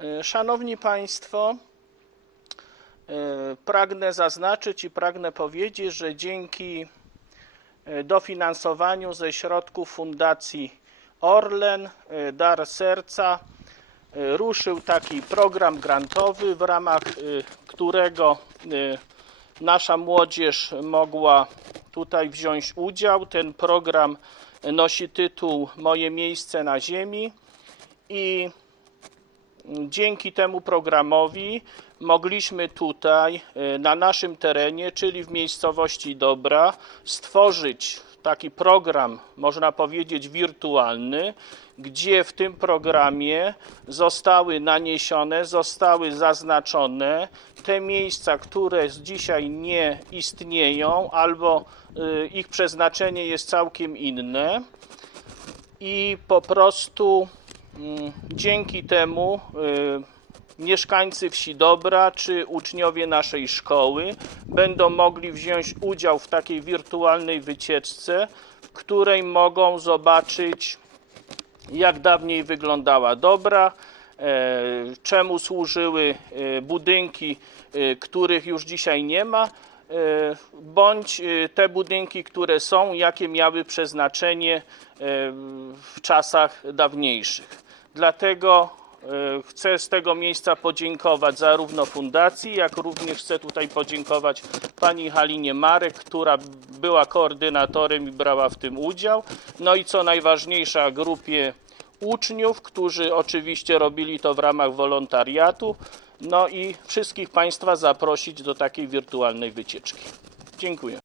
E, Szanowni Państwo, e, pragnę zaznaczyć i pragnę powiedzieć, że dzięki e, dofinansowaniu ze środków Fundacji Orlen Dar Serca ruszył taki program grantowy, w ramach którego nasza młodzież mogła tutaj wziąć udział. Ten program nosi tytuł Moje miejsce na ziemi i dzięki temu programowi mogliśmy tutaj e, na naszym terenie, czyli w miejscowości Dobra, stworzyć taki program, można powiedzieć, wirtualny, gdzie w tym programie zostały naniesione, zostały zaznaczone te miejsca, które dzisiaj nie istnieją, albo y, ich przeznaczenie jest całkiem inne. I po prostu dzięki temu y, mieszkańcy wsi Dobra czy uczniowie naszej szkoły będą mogli wziąć udział w takiej wirtualnej wycieczce, w której mogą zobaczyć jak dawniej wyglądała Dobra, e, czemu służyły e, budynki, e, których już dzisiaj nie ma, bądź te budynki, które są, jakie miały przeznaczenie w czasach dawniejszych. Dlatego e, chcę z tego miejsca podziękować zarówno fundacji, jak również chcę tutaj podziękować pani Halinie Marek, która była koordynatorem i brała w tym udział. No i co najważniejsze, grupie uczniów, którzy oczywiście robili to w ramach wolontariatu. No i wszystkich Państwa zaprosić do takiej wirtualnej wycieczki. Dziękuję.